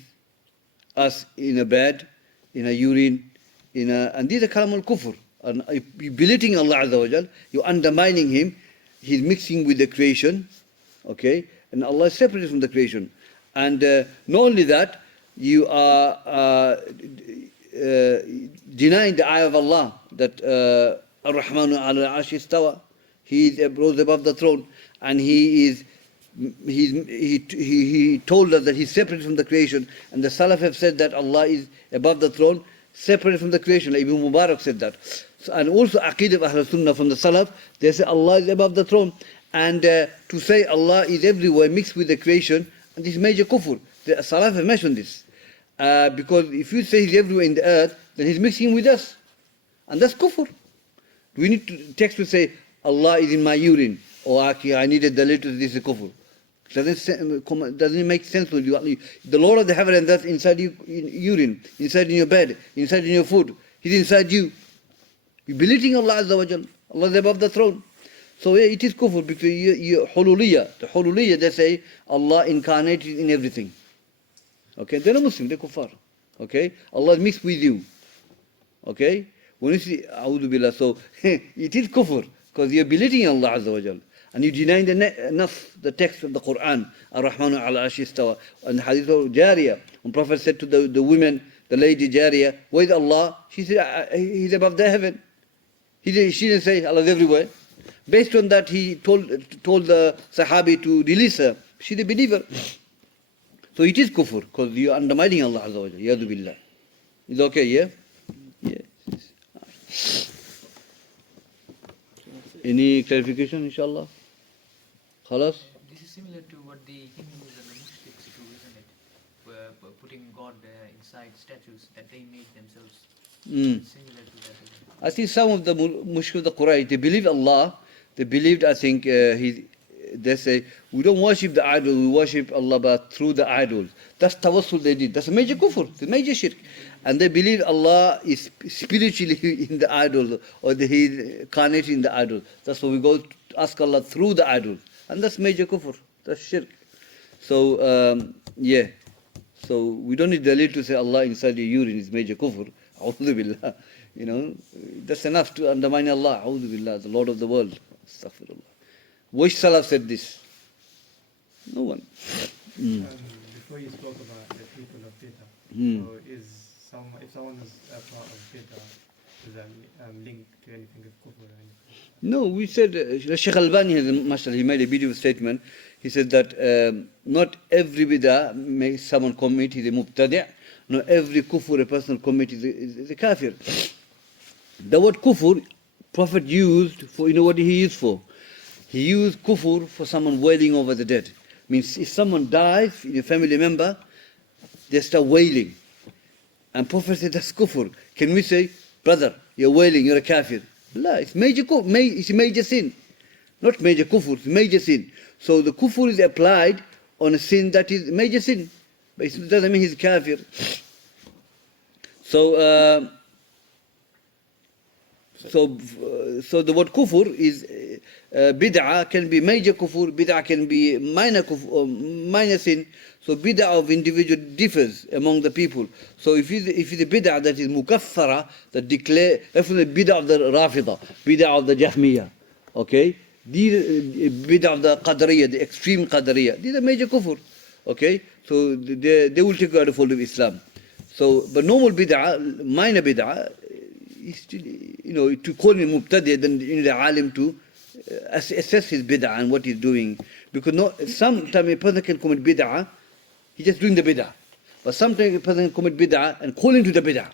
us in a bed, in a urine, and these are kalam al-kufr. And you're belittling Allah Azza wa Jal, you're undermining Him, He's mixing with the creation, okay? And Allah is separated from the creation. And not only that, you are denying the ayah of Allah, that Ar-Rahmanu al-Arsh istawa, He rose above the throne, and He told us that He's separate from the creation, and the Salaf have said that Allah is above the throne, separate from the creation, like Ibn Mubarak said that. So, and also Aqeedah of Ahl Sunnah from the Salaf, they say Allah is above the throne. And to say Allah is everywhere mixed with the creation, and this is major kufr. The Salaf have mentioned this. Because if you say He's everywhere in the earth, then He's mixing with us. And that's kufr. We need to text to say, Allah is in my urine, or I needed the little, this is kufr. Doesn't make sense with you. The Lord of the heaven and earth inside you, in urine, inside in your bed, inside in your food. He's inside you. You're belittling Allah Azza wa Jal. Allah is above the throne. So yeah, it is kufr because you hululiyah. The hululiyah, they say Allah incarnated in everything. Okay, they're not Muslim, they're kuffar. Okay, Allah is mixed with you. Okay, when you see A'udhu Billah, so it is kufr because you're belittling Allah Azza wa Jal. And you deny the text of the Quran, Ar-Rahmanu al-Arsh istawa, and Hadith of Jariyah. When Prophet said to the women, the lady Jariyah, where is Allah? She said, He's above the heaven. She didn't say Allah is everywhere. Based on that, he told the Sahabi to release her. She's a believer. So it is kufr, because you are undermining Allah Azza wa Jalla. Yadu billah. Is okay, yeah? Yeah. Any clarification, inshallah? Khalas? This is similar to what the Hindus and the Muslims do, isn't it? Where putting God inside statues that they made themselves. Similar to that. I think some of the Mushkil of the Quraysh, they believe Allah. They believed, I think, they say, we don't worship the idol, we worship Allah but through the idols. That's tawassul they did. That's a major kufr, it's a major shirk. And they believe Allah is spiritually in the idol, or He is incarnated in the idol. That's why we go to ask Allah through the idol. And that's major kufr, that's shirk. So, yeah. So we don't need dalil to say Allah inside your urine is major kufr. A'udhu billah. You know, that's enough to undermine Allah. A'udhu billah, the Lord of the world. Astaghfirullah. Which Salaf said this? No one. Before you spoke about the people of Bid'ah, so if someone is a part of Bid'ah, is that linked to anything of kufr or anything? No, we said, Shaykh Albani has, mashallah, he made a beautiful statement. He said that not every bid'ah makes someone commit, he's a mubtadi'. Not every kufr a person commit is a kafir. The word kufr, Prophet used for, you know what he used for? He used kufr for someone wailing over the dead. Means if someone dies, a family member, they start wailing. And Prophet said, that's kufr. Can we say, brother, you're wailing, you're a kafir? La, it's it's a major sin. Not major kufr, it's major sin. So the kufr is applied on a sin that is major sin. But it doesn't mean he's kafir. So the word kufr is bid'ah can be major kufr, bid'ah can be minor kufr, or minor sin. So bid'ah of individual differs among the people. So if it's a bid'ah that is mukaffara, that declare, that's the bid'ah of the Rafida, bid'ah of the Jahmiyyah, okay? These bid'ah of the Qadariyah, the extreme Qadariyah, these are major kufr, okay? So they will take you out of fold of Islam. So, but normal bid'ah, minor bid'ah, is still, to call him mubtadi', then you need an alim to assess his bid'ah and what he's doing. Because sometimes a person can commit bid'ah, he's just doing the bid'ah. But sometimes a person can commit bid'ah and call into the bid'ah.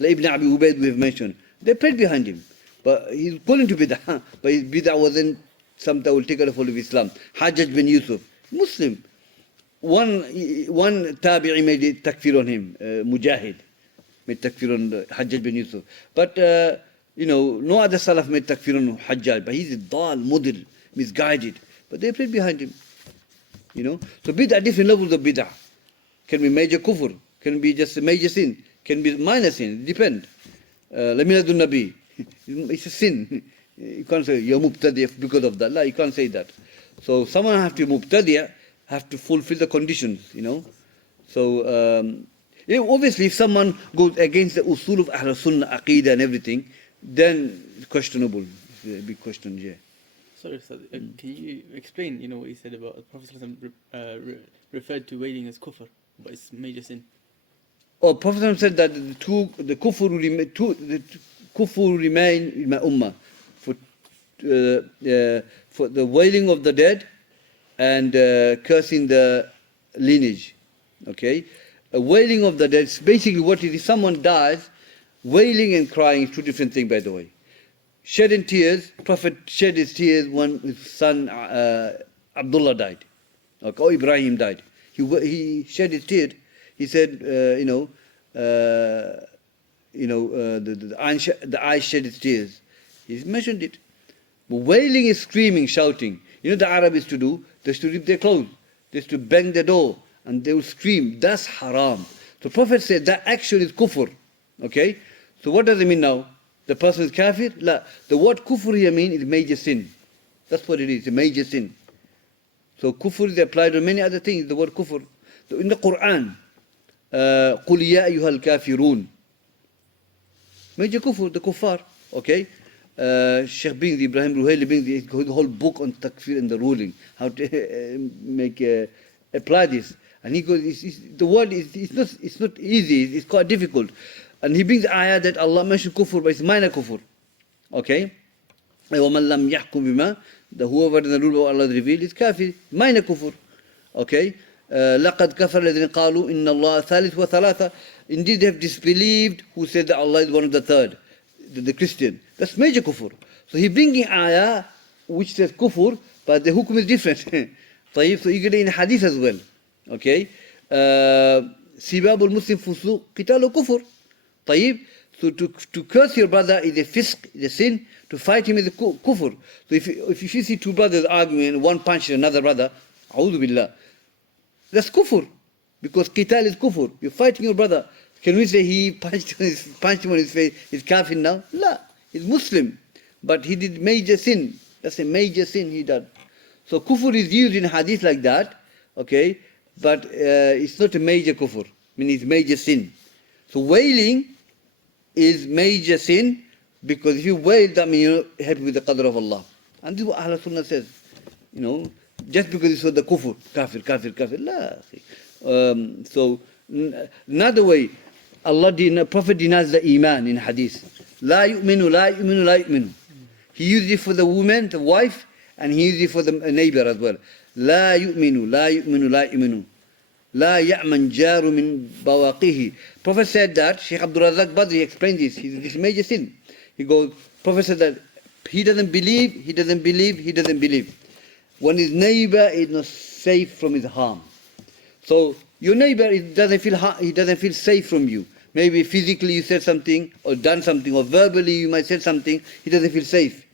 Like Ibn Abi Ubaid we have mentioned. They prayed behind him. But he's calling to bid'ah. But his bid'ah wasn't something that will take out of all of Islam. Hajjaj bin Yusuf, Muslim. One tabi'i made a takfir on him, Mujahid. Made takfir on Hajjaj bin Yusuf. But, no other Salaf made takfir on Hajjaj. But he's a dal, mudil, misguided. But they prayed behind him. So bid'ah, different levels of bid'ah. Can be major kufr, can be just a major sin, can be minor sin, it depends. Lamiladun Nabi, it's a sin. You can't say you're mubtadi' because of that. La, you can't say that. So someone have to be mubtadi', have to fulfill the conditions, So obviously if someone goes against the usul of Ahl Sunnah, Aqeedah and everything, then it's questionable. It's a big question, yeah. Sorry, Ustad, can you explain, what you said about the Prophet referred to wailing as kufr, but it's major sin? Oh, Prophet said that the kufr will remain in my ummah for the wailing of the dead and cursing the lineage. Okay, a wailing of the dead is basically what it is. Someone dies, wailing and crying is two different things, by the way. Shedding tears, Prophet shed his tears when his son Abdullah died, or Ibrahim died. He shed his tears. He said, the eyes shed its tears. He mentioned it. But wailing is screaming, shouting. The Arab used to do? They used to rip their clothes. They used to bang the door, and they would scream. That's haram. So Prophet said that action is kufr. Okay? So what does it mean now? The person is kafir? La. The word kufr here means is major sin. That's what it is, a major sin. So kufr is applied to many other things, the word kufr. So in the Quran, قُلْ يَا أَيُّهَا الْكَافِرُونَ. Major kufr, the kuffar. Okay? Sheikh brings, Ibrahim Ruhaili brings the whole book on takfir and the ruling, how to apply this. And he goes, the word it's not easy, it's quite difficult. And he brings the ayah that Allah mentioned kufr, but it's minor kufr. Okay? وَمَنْ لَمْ يَحْكُمْ بِمَا, whoever the rule of Allah revealed is kafir, minor kufr. Okay? لَقَدْ كَفَرَ الَّذِينَ قَالُوا إِنَّ اللَّهَ ثَالِثُ وَثَلَاثَ. Indeed they have disbelieved who said that Allah is one of the third, the Christian. That's major kufr. So he bringing ayah which says kufr, but the hukum is different. So you get it in hadith as well. Okay? سِبَابُ الْمُسْلِمْ فُسُوقُ قِتَالُ كُفْرٍ. طيب, so to curse your brother is a fisq, is a sin. To fight him is a kufr. So if you see two brothers arguing, one punches another brother, a'udhu billah, that's kufr. Because qital is kufr. You're fighting your brother. Can we say he punched him on his face, he's kafir now? La, he's Muslim. But he did major sin. That's a major sin he did. So kufr is used in hadith like that, okay? But it's not a major kufr. I mean, it's major sin. So wailing is major sin, because if you wail, that means you're happy with the qadr of Allah. And this is what Ahl Sunnah says. just because you saw the kufr, kafir, la. So another way, Prophet denies the iman in hadith. La yu'minu, la yu'minu, la yu'minu. He used it for the woman, the wife, and he used it for the neighbor as well. La yu'minu, la yu'minu, la yu'minu. La ya'man jaru min bawaqihi. Prophet said that, Shaykh Abdul Razak Badri explained this, this major sin. He goes, Prophet said that he doesn't believe. When his neighbor is not safe from his harm. So your neighbor he doesn't feel safe from you. Maybe physically you said something or done something, or verbally you might say something, he doesn't feel safe.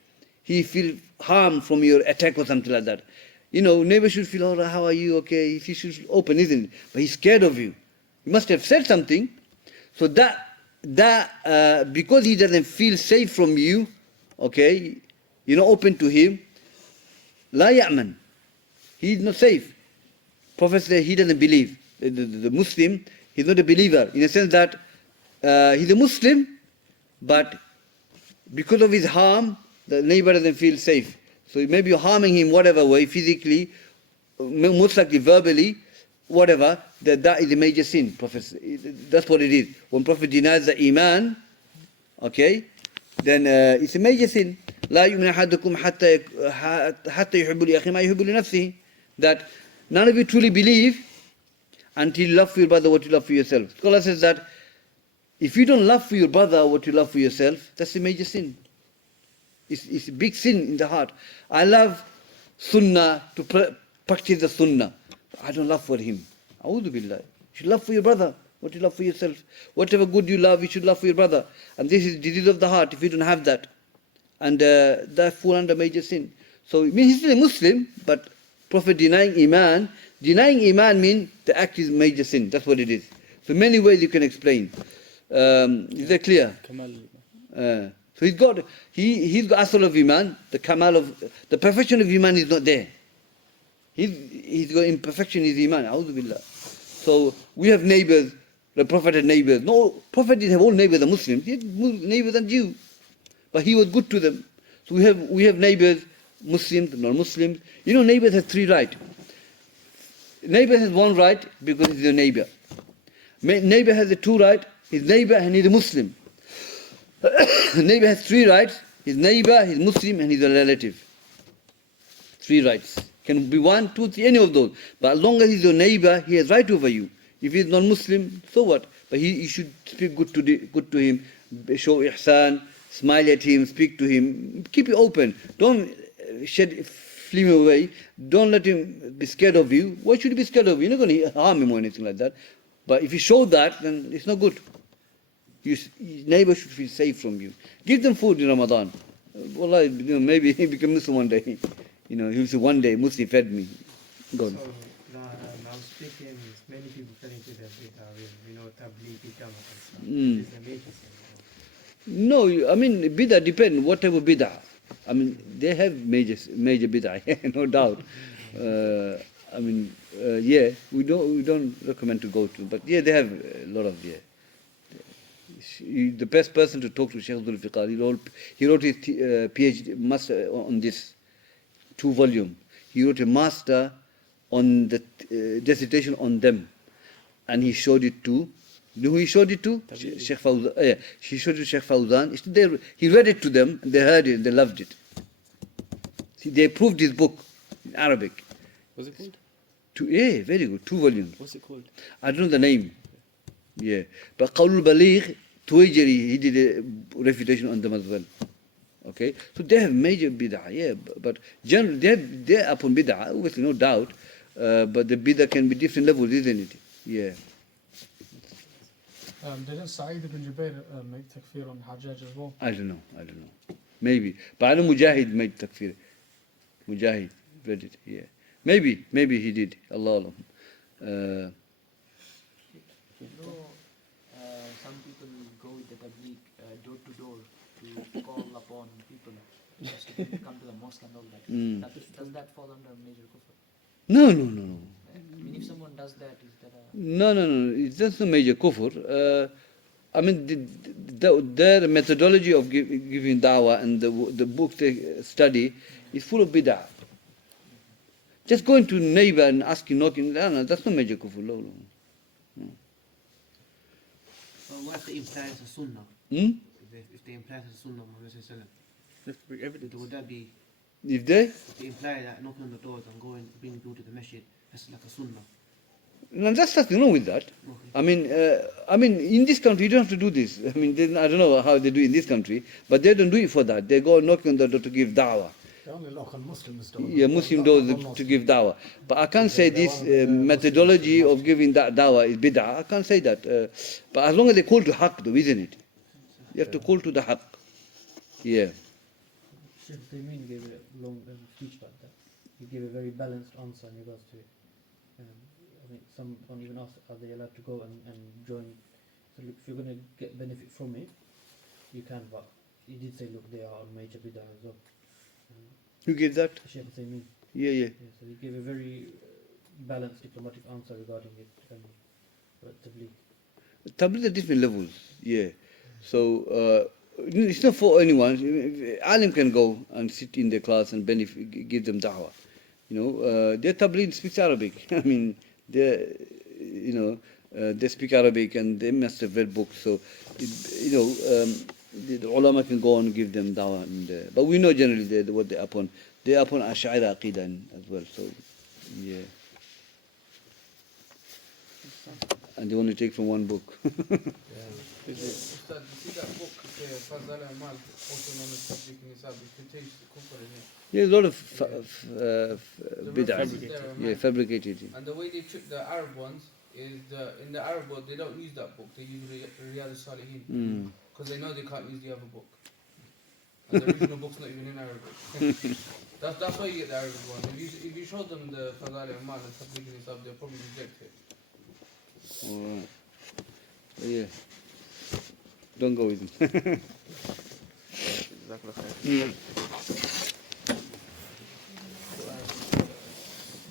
He feels harm from your attack or something like that. Neighbor should feel, oh, how are you? Okay, he should open, isn't it? But he's scared of you. You must have said something. So that because he doesn't feel safe from you, okay, you're not open to him. La ya'man. He's not safe. Prophet said he doesn't believe. The Muslim, he's not a believer in the sense that he's a Muslim, but because of his harm, the neighbor doesn't feel safe. So maybe you're harming him whatever way, physically, most likely verbally, whatever, that is a major sin. Prophet, that's what it is. When Prophet denies the iman, okay, then it's a major sin. لا يؤمن أحدكم حتى يحب لأخيه ما يحب لنفسه. That none of you truly believe until you love for your brother what you love for yourself. Scholar says that if you don't love for your brother what you love for yourself, that's a major sin. It's a big sin in the heart. I love sunnah, to practice the sunnah. I don't love for him. A'udhu billah. You should love for your brother what you love for yourself. Whatever good you love, you should love for your brother. And this is disease of the heart if you don't have that. And that fall under major sin. So it means he's still a Muslim, but Prophet denying iman means the act is major sin. That's what it is. So many ways you can explain. Is that clear? So he's got asal of iman, the kamal of the perfection of iman is not there. He's got imperfection in his iman. A'udhu billah. So we have neighbors. The Prophet had neighbors. No, Prophet didn't have all neighbors are Muslims. He had neighbors and Jews, but he was good to them. So we have neighbors, Muslims, non-Muslims. Neighbors have 3 rights. Neighbor has 1 right because he's your neighbor. Neighbor has 2 rights. His neighbor and he's a Muslim. Neighbor has 3 rights. His neighbor, he's Muslim, and he's a relative. 3 rights. Can be 1, 2, 3, any of those. But as long as he's your neighbor, he has right over you. If he's non-Muslim, so what? But you should speak good to him, show ihsan, smile at him, speak to him, keep it open. Don't flee him away. Don't let him be scared of you. Why should he be scared of you? You're not going to harm him or anything like that. But if you show that, then it's not good. Your neighbor should feel safe from you. Give them food in Ramadan. Wallah, maybe he become Muslim one day. He'll say one day Muslim fed me. Go on. So now speaking, many people fell into their bid'ah with tabligh, hijama and stuff. Is the major sin? No, I mean bid'ah depends what type of bid'ah. I mean they have major bid'ah, no doubt. Yeah, we don't recommend to go to, but yeah, they have a lot of The best person to talk to Shaykh Abdul he wrote his PhD master on this 2 volume. He wrote a master on the dissertation on them, and he showed it to. Who he showed it to? Sheikh Fawzan. He showed it to Sheikh Fawzan. He read it to them, and they heard it, and they loved it. See, they approved his book in Arabic. What's it called? Very good. 2 volumes. What's it called? I don't know the name. Yeah, but Qawlul Baligh, Tuwajiri, he did a refutation on them as well. Okay, so they have major bid'ah, but generally they're upon bid'ah, obviously, no doubt, but the bid'ah can be different levels, isn't it? Yeah. Didn't Sa'id ibn Jubair make takfir on Hajjaj as well? I don't know. Maybe. But I know Mujahid made takfir. Mujahid read it, yeah. Maybe he did. Allah Alam. Some people go with the tabligh door to door to call upon people just to come to the mosque and all that. Does that fall under major kufr? No. I mean, if someone does that, is that a... No. It's just a major kufr. I mean, their methodology of giving da'wah and the book they study is full of bid'ah. Just going to neighbor and asking, knocking, no, that's not major kufr. No. So what if they imply it's a sunnah? If they imply it's a sunnah of Muhammad sallallahu You have to bring evidence. would that be, If they? if they imply that knocking on the doors and going, bringing people to the masjid, that's like a sunnah? No, that's nothing wrong with that. I mean, in this country, you don't have to do this. I mean, I don't know how they do in this country, but they don't do it for that. They go knocking on the door to give da'wah. They only knock on Muslims' doors. Yeah, Muslim doors to give da'wah. But I can't say this methodology of giving that da'wah is bid'ah. I can't say that. But as long as they call to haqq, though, isn't it? You have to call to the haqq. Yeah. Sheikh Taymiyyah gave a long speech about that. He gave a very balanced answer in regards to it. I think someone even asked, are they allowed to go and join? So look, if you're going to get benefit from it, you can, but he did say, look, they are on major bid'ah as well. Who gave that? Sheikh Taymiyyah. Yeah. So he gave a very balanced diplomatic answer regarding it. Tabligh. Tabligh at different levels. Yeah. So it's not for anyone. Alim can go and sit in the class and benefit, give them da'wah. Their tabligh speaks Arabic. I mean, they speak Arabic and they must have read books. So, the ulama can go and give them da'wah. But we know generally what they're upon. They're upon Ash'ari Aqeedah as well. So, yeah. And they only take from one book. Ustad, you see that book, Fazal al-Mal, also known as Tabligh Nisab, it contains kufr in it. Yeah, a lot of bid'ah. Fabricated. And the way they trick the Arab ones is in the Arab book they don't use that book. They use Riyadh al-Salihin because they know they can't use the other book. And the original book's not even in Arabic. That's why you get the Arabic one. If you show them the Fazal al-Mal and Tabligh Nisab, they'll probably reject it. Alright. Yeah. Don't go with him. Jazakallah khair.